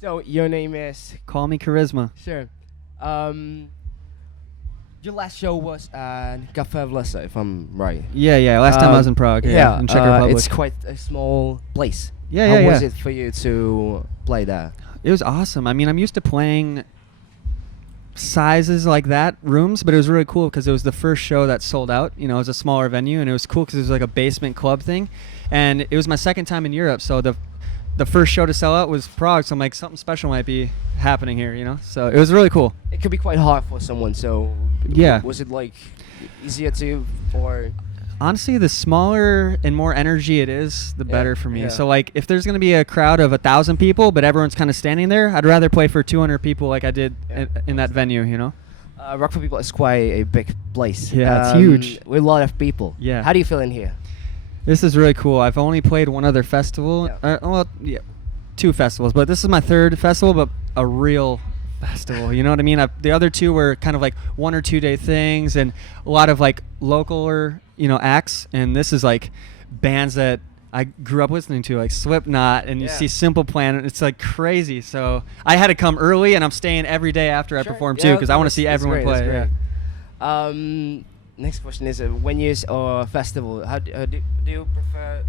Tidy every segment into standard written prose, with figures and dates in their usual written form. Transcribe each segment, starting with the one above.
So your name is Call me Karizma. sure. Um, your last show was at Café Vlesa, if I'm right. Yeah. Last time I was in Prague. Yeah, in Czech Republic. It's quite a small place. Yeah, How yeah, was yeah. it for you to play there? It was awesome. I mean, I'm used to playing sizes like that, rooms, but it was really cool because it was the first show that sold out. You know, it was a smaller venue, and it was cool because it was like a basement club thing. And it was my second time in Europe, so the first show to sell out was Prague, so I'm like, something special might be happening here, you know? So it was really cool. It could be quite hard for someone, so Yeah. was it like easier to, or Honestly, the smaller and more energy it is, the better for me. yeah. So like, if there's going to be a crowd of 1,000 people, but everyone's kind of standing there, I'd rather play for 200 people like I did in that venue, you know? Rock for People is quite a big place. Yeah, it's huge. With a lot of people. Yeah. How do you feel in here? This is really cool. I've only played one other festival. Two festivals, but this is my third festival, but a real festival. You know what I mean? The other two were kind of like 1 or 2 day things and a lot of like local acts. And this is like bands that I grew up listening to, like Slipknot, and you see Simple Plan. It's like crazy. So I had to come early, and I'm staying every day after I perform too, because I want to see everyone play. That's Yeah. great. Next question is when you or festival, how do you prefer?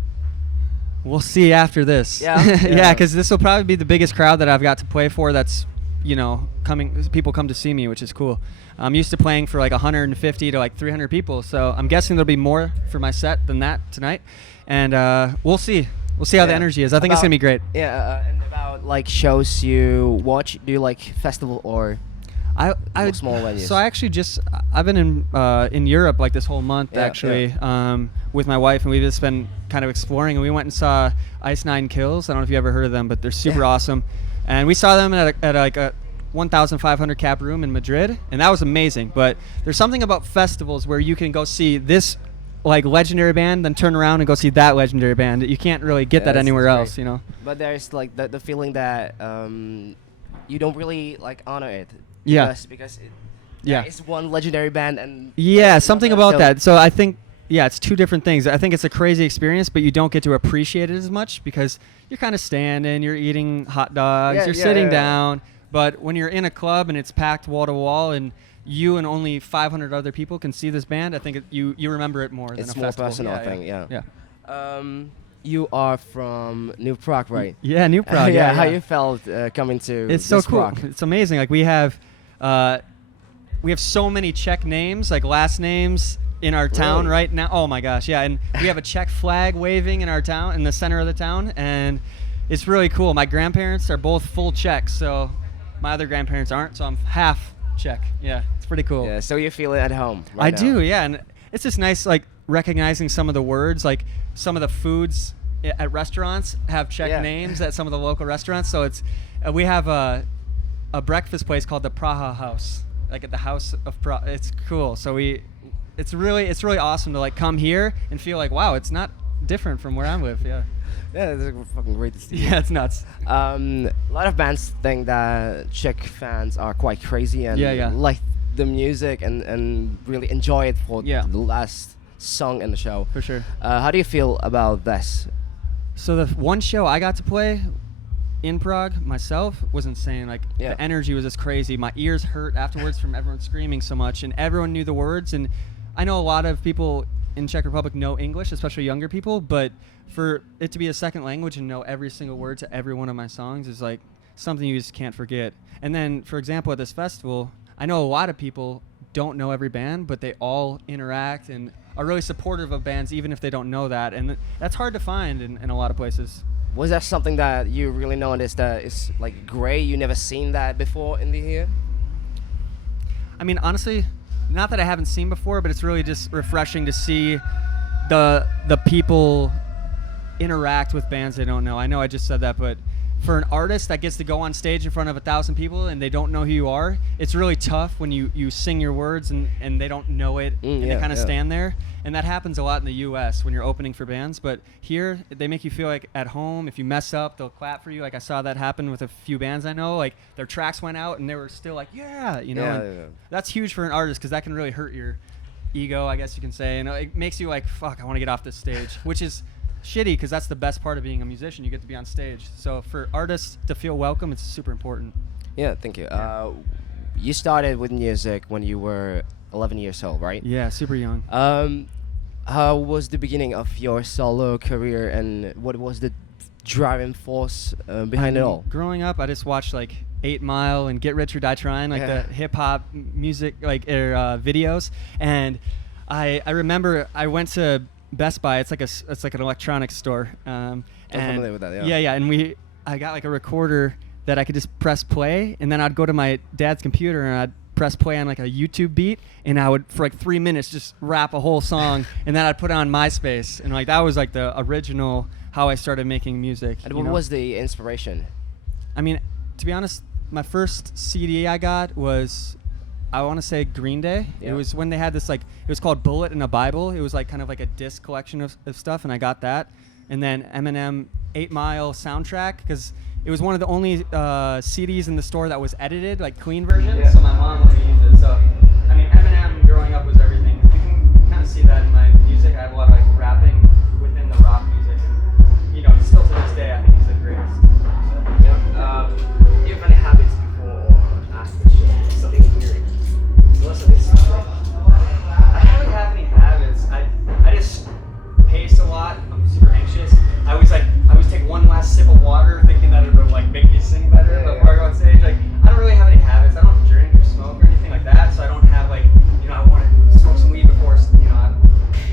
We'll see after this. Yeah? Because this will probably be the biggest crowd that I've got to play for. That's, coming. People come to see me, which is cool. I'm used to playing for like 150 to like 300 people, so I'm guessing there'll be more for my set than that tonight. And we'll see. We'll see how the energy is. I think it's gonna be great. Yeah. And about like shows you watch, do you like festival or? I small venues. So I've been in Europe like this whole month actually with my wife, and we've just been kind of exploring, and we went and saw Ice Nine Kills. I don't know if you ever heard of them, but they're super awesome. And we saw them at like a 1,500 cap room in Madrid, and that was amazing. But there's something about festivals where you can go see this like legendary band, then turn around and go see that legendary band. You can't really get that anywhere else, you know. But there's like the feeling that you don't really like honor it. Yeah. Because Yeah. it's one legendary band and something about that. So I think it's two different things. I think it's a crazy experience, but you don't get to appreciate it as much because you're kind of standing, you're eating hot dogs, you're sitting down. But when you're in a club and it's packed wall to wall and you and only 500 other people can see this band, I think you remember it more than a festival. It's more personal thing, Yeah. You are from New Prague, right? Yeah, New Prague. Yeah. How you felt coming to It's so cool. Prague? It's amazing. Like we have so many Czech names, like last names in our town right now. Oh my gosh, yeah. And we have a Czech flag waving in our town, in the center of the town, and it's really cool. My grandparents are both full Czechs, so my other grandparents aren't, so I'm half Czech. Yeah, it's pretty cool. Yeah, so you feel it at home right I now. do, yeah. And it's just nice, like, recognizing some of the words, like some of the foods at restaurants have Czech names at some of the local restaurants. So it's we have a breakfast place called the Praha House, like at the House of Praha. It's cool. So it's really awesome to like come here and feel like, wow, it's not different from where I live. Yeah. Yeah, it's fucking great to see. Yeah, it's nuts. A lot of bands think that Czech fans are quite crazy and like the music and really enjoy it for the last song in the show. For sure. How do you feel about this? So the one show I got to play in Prague myself was insane. Like the energy was just crazy. My ears hurt afterwards from everyone screaming so much, and everyone knew the words. And I know a lot of people in Czech Republic know English, especially younger people, but for it to be a second language and know every single word to every one of my songs is like something you just can't forget. And then, for example, at this festival, I know a lot of people don't know every band, but they all interact and are really supportive of bands even if they don't know that, and that's hard to find in a lot of places. Was that something that you really noticed that is like great? You never seen that before in the here? I mean, honestly, not that I haven't seen before, but it's really just refreshing to see the people interact with bands they don't know. I know I just said that, but for an artist that gets to go on stage in front of 1,000 people and they don't know who you are, it's really tough when you sing your words and they don't know it and they kind of stand there. And that happens a lot in the U.S. when you're opening for bands. But here, they make you feel like at home. If you mess up, they'll clap for you. Like I saw that happen with a few bands I know. Like their tracks went out and they were still like, That's huge for an artist because that can really hurt your ego, I guess you can say. And it makes you like, fuck, I want to get off this stage, which is shitty because that's the best part of being a musician. You get to be on stage. So for artists to feel welcome, it's super important. Yeah, thank you. You started with music when you were 11 years old, right? Yeah, super young. How was the beginning of your solo career, and what was the driving force behind it all? Growing up, I just watched like 8 Mile and Get Rich or Die Trying, like the hip hop music, like videos. And I remember I went to Best Buy. It's like an electronics store. I'm familiar with that. Yeah. Yeah. And I got like a recorder that I could just press play, and then I'd go to my dad's computer and I'd press play on like a YouTube beat, and I would for like 3 minutes just rap a whole song, and then I'd put it on MySpace, and like that was like the original how I started making music. And what was the inspiration? I mean, to be honest, my first CD I got was, I want to say, Green Day. Yeah. It was when they had this like, it was called Bullet in a Bible. It was like kind of like a disc collection of stuff, and I got that. And then Eminem 8 Mile soundtrack, because it was one of the only CDs in the store that was edited, like clean version. Yeah. So my mom let me use it. So I mean, Eminem growing up was everything. You can kind of see that in my music. I have a lot of like rapping within the rock music, and you know, still to this day, I think he's the greatest. Do you have any habits before or after the show? Something weird? I don't really have any habits. I just pace a lot. I'm super anxious. I always take one last sip of water, thinking that it would like make me sing better before I go on stage. Like, I don't really have any habits. I don't drink or smoke or anything like that. So I don't have like, you know, I want to smoke some weed before, you know. I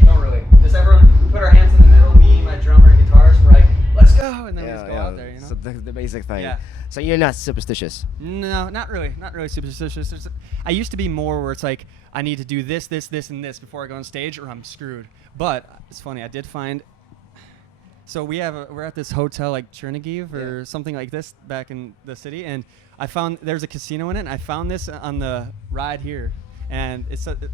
don't really. Just everyone put our hands in the middle. Me, my drummer, and guitarist. We're like, let's go, and then we just go out there. You know. So the basic thing. Yeah. So you're not superstitious? No, not really. Not really superstitious. I used to be more where it's like, I need to do this, and this before I go on stage, or I'm screwed. But it's funny. I did find. So we're at this hotel like Chernihiv or something like this back in the city, and I found there's a casino in it, and I found this on the ride here, and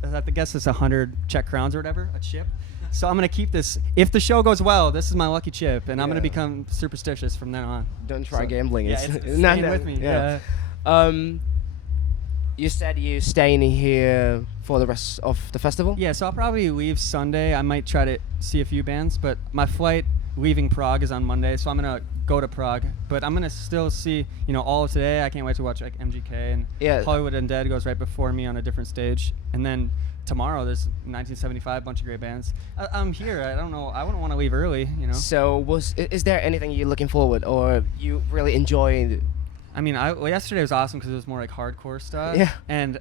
I guess it's 100 Czech crowns or whatever, a chip. So I'm gonna keep this. If the show goes well, this is my lucky chip, and I'm gonna become superstitious from then on. Don't try gambling. Yeah, it's not with me. Yeah. You said you're staying here for the rest of the festival? Yeah, so I'll probably leave Sunday. I might try to see a few bands, but my flight leaving Prague is on Monday, so I'm gonna go to Prague. But I'm gonna still see, you know, all of today. I can't wait to watch like MGK, and Hollywood Undead goes right before me on a different stage, and then tomorrow there's 1975, bunch of great bands. I'm here. I don't know. I wouldn't want to leave early, you know. So is there anything you're looking forward, or you really enjoy? I mean, yesterday was awesome because it was more like hardcore stuff. Yeah. And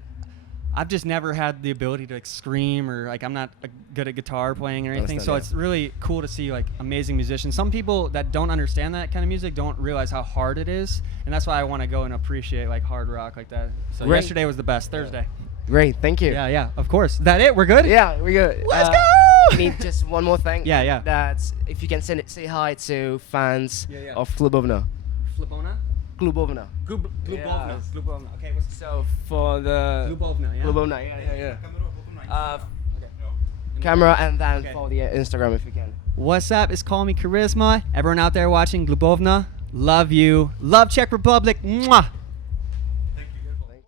I've just never had the ability to like scream, or like I'm not good at guitar playing or anything. So it's really cool to see like amazing musicians. Some people that don't understand that kind of music don't realize how hard it is, and that's why I want to go and appreciate like hard rock like that. So yesterday was the best. Thursday. Great, thank you. Yeah, of course. That it? We're good? Yeah, we're good. Let's go! We need just one more thing. Yeah. That's if you can say hi to fans of Klubovna. Klubovna? Klubovna. Klubovna. Okay, so for the Klubovna, yeah. Klubovna, yeah. Camera and then for the Instagram if you can. What's up? It's Call Me Karizma. Everyone out there watching Klubovna, love you. Love Czech Republic. Mwah!